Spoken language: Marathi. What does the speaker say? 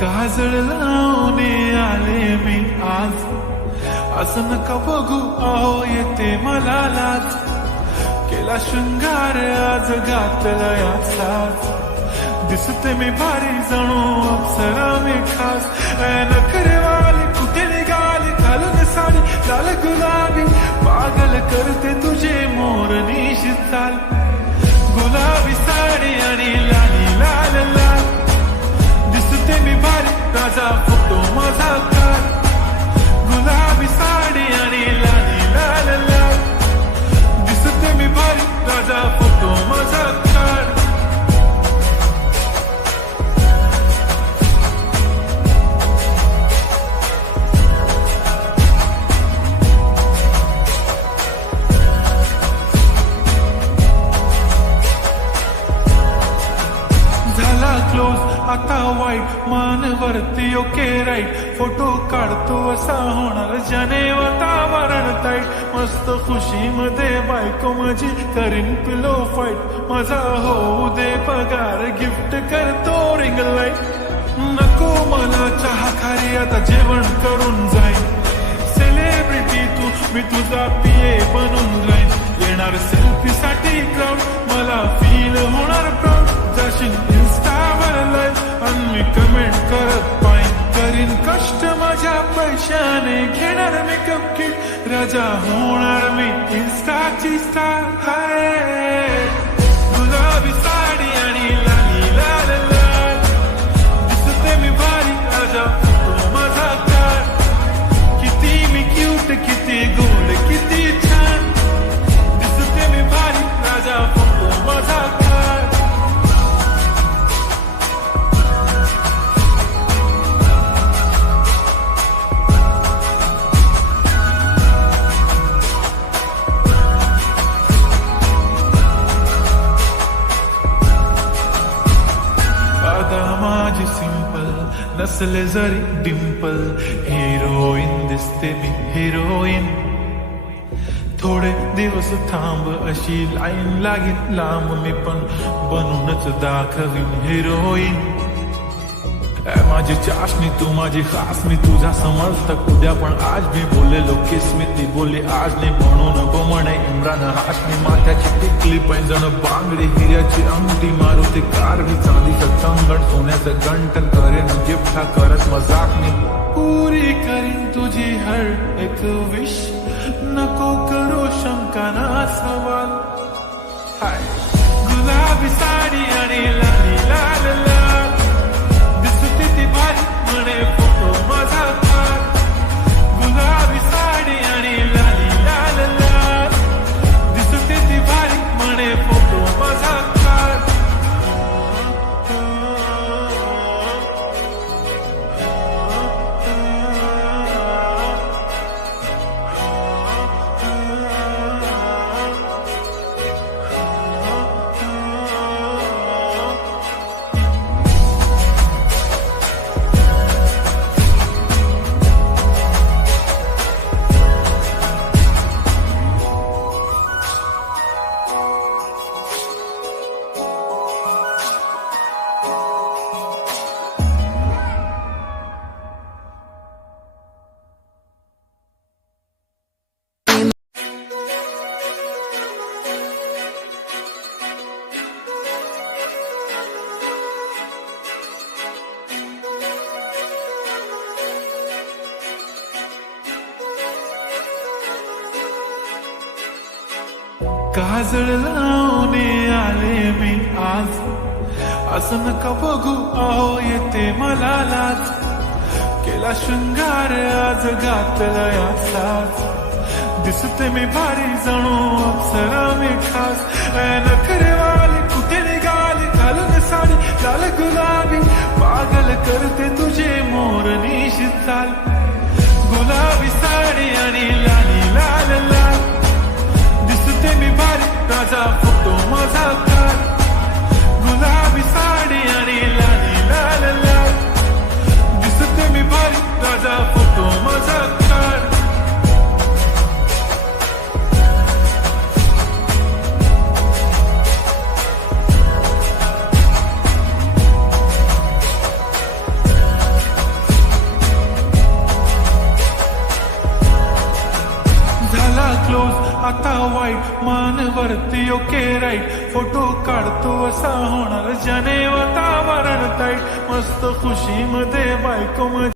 काजळ लावून आले मी आज, असं नका बघू अहो येते मला लाज. केला शृंगार आज घातला याचाच, दिसते मी भारी जणू अप्सरा मी खास. नखरेवाली कुठे निघाली घालून साडी लाल गुलाबी, पागल करते तुझे मोरनीशी चाल. गुलाबी साडी आणि लाली लाल लाल, दिसते मी भारी राजा फोटो माझा काढ. गुलाबी साडी आणि लाली लाल लाल, दिसते मी भारी राजा फोटो माझा काढ. आता वाईट मान वरती ओके राईट, फोटो काढतो असा होणार ज्याने वातावरण ताईट. मस्त खुशी मध्ये बायको माझी करीन पिलो फाईट, माझा होऊ दे पगार गिफ्ट करतो रिंग लाईट. नको मला चहा खारी आता जेवण करून जाईन, सेलिब्रिटी तू मी तुझा पिये बनून राहीन. येणार सेल्फी साठी क्राऊड मला फील होणार प्राऊड, जाशील इन्स्टावर लाईव्ह आणि मी कमेंट करत पाईन. करीन कष्ट माझ्या पैशाने घेणार मेकअप किट, राजा होणार मी इन्स्टाची स्टार. हाय गुलाबी साडी आणि लाली लाल लाल, दिसते मी भारी राजा फोटो माझा काढ. किती मी क्यूट किती गोड किती छान, दिसते मी भारी राजा फोटो माझा काढ. नसले जरी डिंपल, हिरोईन दिसते मी हिरोईन. थोडे दिवस थांब अशी लाईन लागेल लांब, मी पण बनूनच दाखवीन हिरोईन. माझी चाशनी तू माझी खास, मी तुझा समर्थक उद्या पण आज मी बोलेलो किस मी ती बोली आज नाही. म्हणून गो म्हणे इम्रान हाशमी, माथ्याची टिकली पैंजण बांगडी हिऱ्याची अंगठी, मारुती कारवी चांदीचं कंगण सोन्याचं गंटन, करेन गिफ्ट हा करत मजाक मी. पुरी करीन तुझी हर एक विश, नको करू शंका ना सवाल. हाय गुलाबी साडी आणि लाली लाल लाल, दिसते ती भारी म्हणे फोटो माझा काढ. गुलाबी साडी आणि लाली लाल लाल, दिसते ती भारी म्हणे फोटो माझा काढ. काजळ लावून आले मी आज, असं नका बघू अहो येते मला लाज. केला शृंगार आज घातला याचाच, दिसते मी भारी जणू अप्सरा मी खास. नखरेवाली कुठे निघाली घालून साडी लाल गुलाबी, पागल करते तुझे मोरनीशी चाल. गुलाबी साडी आणि लाली लाल लाल, दिसते मी भारी राजा फोटो माझा काढ. गुलाबी साडी आणि लाली लाल लाल, दिसते मी भारी राजा फोटो माझा काढ. मान वरती ओके राईट फोटो काढतो असा होणार ज्याने वातावरण ताईट मस्त खुशी मध्ये बायको